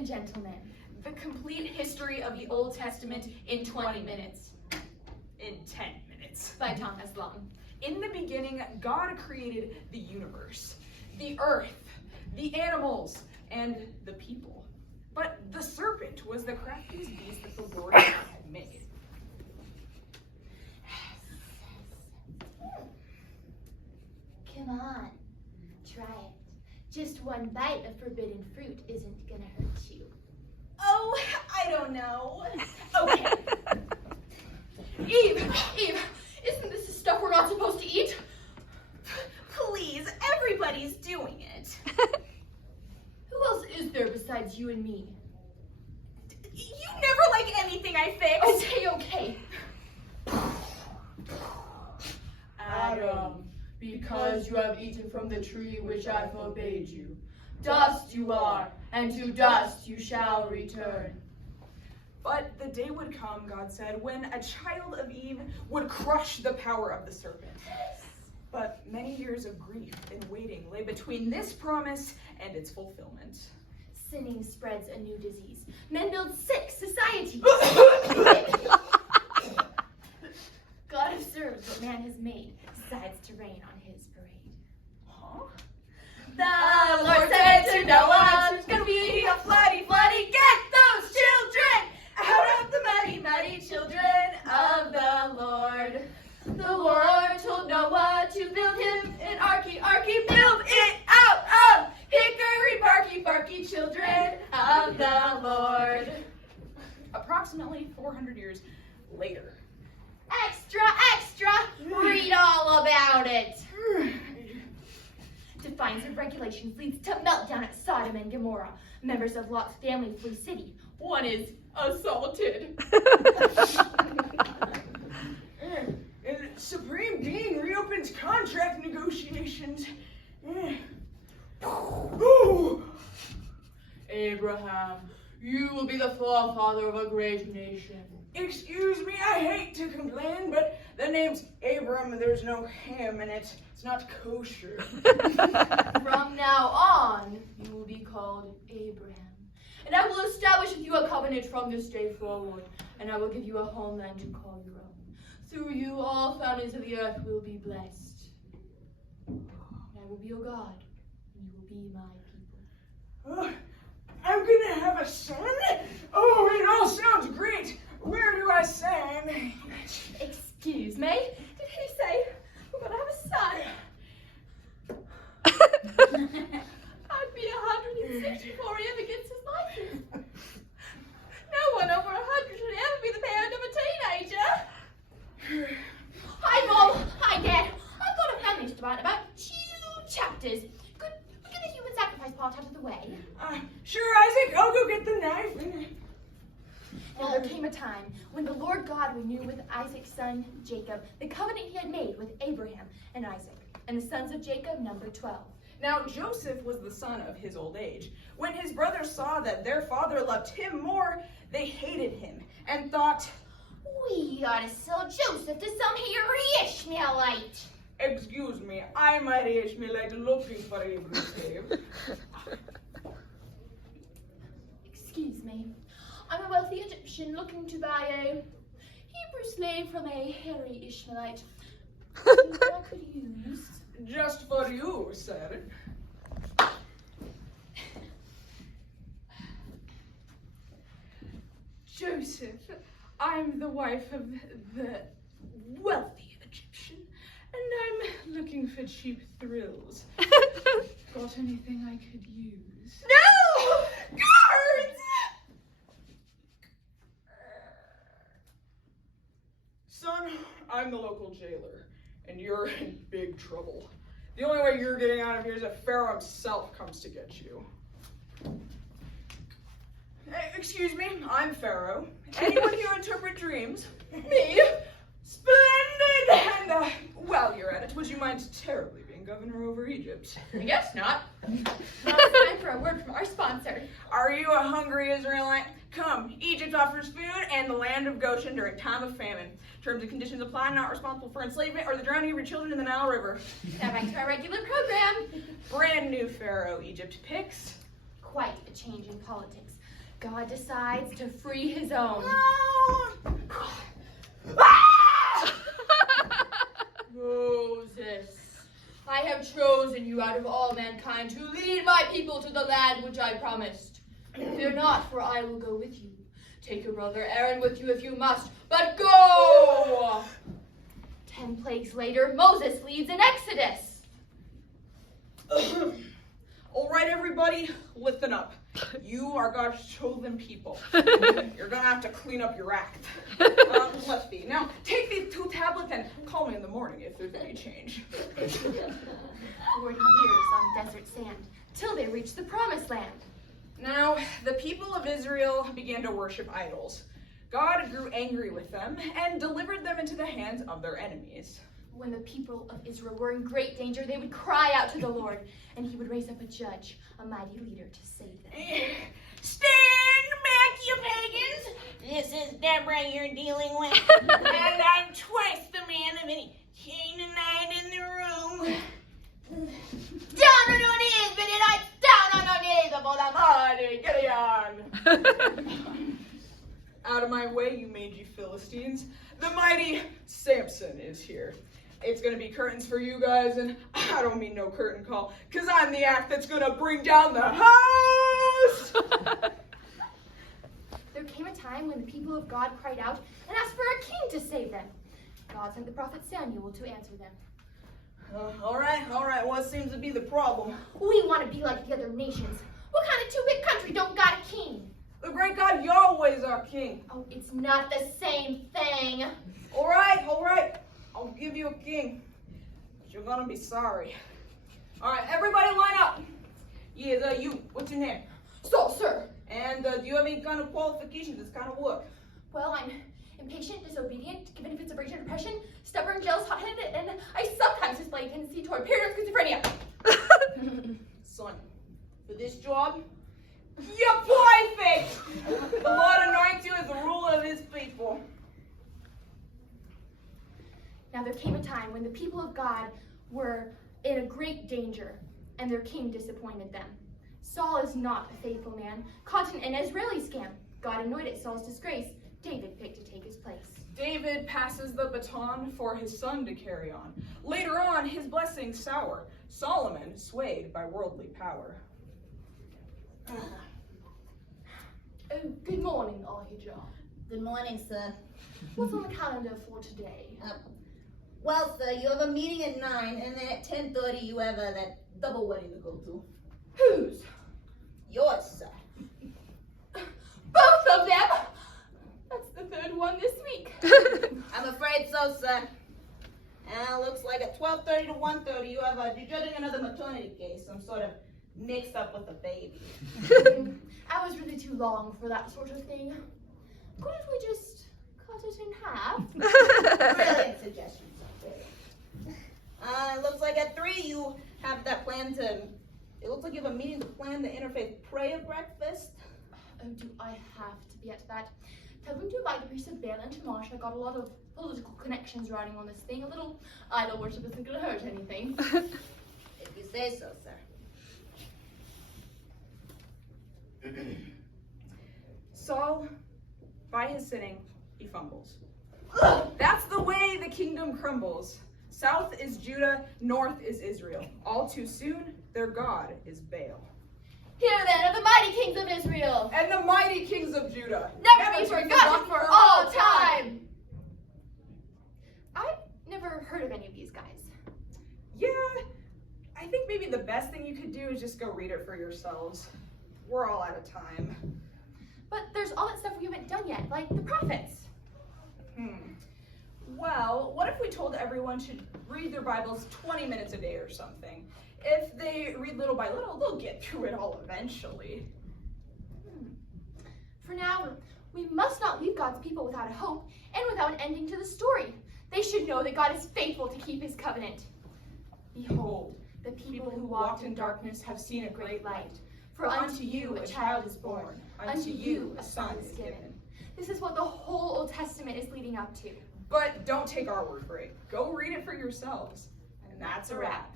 and gentlemen, The complete history of the Old Testament in 20 minutes. In 10 minutes. by Thomas Long. In the beginning, God created the universe, the earth, the animals, and the people. But the serpent was the craftiest beast that the Lord God had made. Come on, try it. Just one bite of forbidden fruit isn't gonna hurt you. Oh, I don't know. Okay. Eve, isn't this the stuff we're not supposed to eat? Please, everybody's doing it. Who else is there besides you and me? You never like anything I fix. Okay. Adam, because you have eaten from the tree which I forbade you, dust you are, and to dust you shall return. But the day would come, God said, when a child of Eve would crush the power of the serpent. But many years of grief and waiting lay between this promise and its fulfillment. Sinning spreads a new disease. Men build sick societies. God observes what man has made, decides to rain on his parade. Huh? The Lord said to Noah, there's gonna be a floody, get those children out of the muddy children of the Lord. The Lord told Noah to build him an arky, build it out of hickory, barky children of the Lord. Approximately 400 years later. Extra, read all about it. Defiance of regulations leads to meltdown at Sodom and Gomorrah. Members of Lot's family flee city. One is assaulted. And Supreme Being reopens contract negotiations. Ooh. Abraham, you will be the forefather of a great nation. Excuse me, I hate to complain, but the name's Abram, there's no ham in it. It's not kosher. From now on, you will be called Abraham. And I will establish with you a covenant from this day forward, and I will give you a homeland to call your own. Through you, all families of the earth will be blessed. And I will be your God, and you will be my people. I'm gonna have a son? Oh, it all sounds great. Where do I sign? Excuse me? Did he say we're gonna have a son? I'd be 160 before he ever gets his license. No one over 100 should ever be the parent of a teenager. Hi, Mom. Hi, Dad. I've got a family to write about 2 chapters. Good. We'll get the human sacrifice part out of the way. Sure, Isaac. I'll go get the knife. Now there came a time when the Lord God renewed with Isaac's son Jacob the covenant he had made with Abraham and Isaac, and the sons of Jacob numbered 12. Now Joseph was the son of his old age. When his brothers saw that their father loved him more, they hated him and thought, We ought to sell Joseph to some hairy Ishmaelite. excuse me, I'm an Ishmaelite looking for Abraham's cave. Excuse me. I'm a wealthy Egyptian looking to buy a Hebrew slave from a hairy Ishmaelite. Who I could use. Just for you, sir. Joseph, I'm the wife of the wealthy Egyptian, and I'm looking for cheap thrills. Got anything I could use? No! Guards! Son, I'm the local jailer, and you're in big trouble. The only way you're getting out of here is if Pharaoh himself comes to get you. Excuse me, I'm Pharaoh. Anyone here interpret dreams? Me? Splendid! And, while you're at it, would you mind terribly being governor over Egypt? I guess not. Now it's time for a word from our sponsor. Are you a hungry Israelite? Come, Egypt offers food and the land of Goshen during time of famine. Terms and conditions apply, not responsible for enslavement or the drowning of your children in the Nile River. Now back to our regular program. Brand new Pharaoh Egypt picks. Quite a change in politics. God decides to free his own. Moses, I have chosen you out of all mankind to lead my people to the land which I promised. Fear not, for I will go with you. Take your brother Aaron with you if you must, but go! 10 plagues later, Moses leads an exodus. All right, everybody, listen up. You are God's chosen people. You're gonna have to clean up your act. Let's see. Now, take these 2 tablets and call me in the morning if there's any change. 40 years on desert sand, till they reach the promised land. Now, the people of Israel began to worship idols. God grew angry with them and delivered them into the hands of their enemies. When the people of Israel were in great danger, they would cry out to the Lord, and he would raise up a judge, a mighty leader to save them. Stand back, you pagans! This is Deborah you're dealing with, and I'm twice the man of any Canaanite in the room. Down on your knees, Midianites! Down on your knees, upon the mighty Gideon! Out of my way, you mangy Philistines. The mighty Samson is here. It's gonna be curtains for you guys, and I don't mean no curtain call, because I'm the act that's gonna bring down the house! There came a time when the people of God cried out and asked for a king to save them. God sent the prophet Samuel to answer them. All right, what seems to be the problem? We want to be like the other nations. What kind of two-bit country don't got a king? The great God Yahweh is our king. Oh, it's not the same thing. All right, I'll give you a king, but you're gonna be sorry. All right, everybody line up. Yeah, you, what's your name? So, sir. And do you have any kind of qualifications, this kind of work? Well, I'm impatient, disobedient, given fits of rage and depression, stubborn, jealous, hot-headed, and I sometimes display a tendency toward paranoid schizophrenia. Son, for this job, you're perfect! The Lord anoints you as the ruler of his people. Now there came a time when the people of God were in a great danger, and their king disappointed them. Saul is not a faithful man, caught in an Israeli scam. God anointed Saul's disgrace. David picked to take his place. David passes the baton for his son to carry on. Later on, his blessings sour. Solomon swayed by worldly power. Oh, good morning, Ahijah. Good morning, sir. What's on the calendar for today? Well, sir, you have a meeting at 9, and then at 10:30 you have that double wedding to go to. Whose? Yours, sir. Both of them! That's the third one this week. I'm afraid so, sir. And looks like at 12:30 to 1:30 you're judging another maternity case. Some sort of mixed up with a baby. I was really too long for that sort of thing. Couldn't we just cut it in half? Brilliant suggestion, sir. Looks like at 3 you have that plan to. It looks like you have a meeting to plan the interfaith prayer breakfast. Oh, do I have to be at that? Tell them to invite the priest of Baal and Tamash. I got a lot of political connections riding on this thing. A little idol worship isn't going to hurt anything. If you say so, sir. Saul, by his sinning, he fumbles. That's the way the kingdom crumbles. South is Judah, north is Israel. All too soon, their God is Baal. Here then are the mighty kings of Israel, And the mighty kings of Judah. never be forgotten for all time. I've never heard of any of these guys. Yeah, I think maybe the best thing you could do is just go read it for yourselves. We're all out of time. But there's all that stuff we haven't done yet, like the prophets. Well, what if we told everyone to read their Bibles 20 minutes a day or something? If they read little by little, they'll get through it all eventually. For now, we must not leave God's people without a hope and without an ending to the story. They should know that God is faithful to keep his covenant. Behold, the people who walked in darkness have seen a great light. For unto you a child is born, unto you a son is given. This is what the whole Old Testament is leading up to. But don't take our word for it. Go read it for yourselves. And that's a wrap.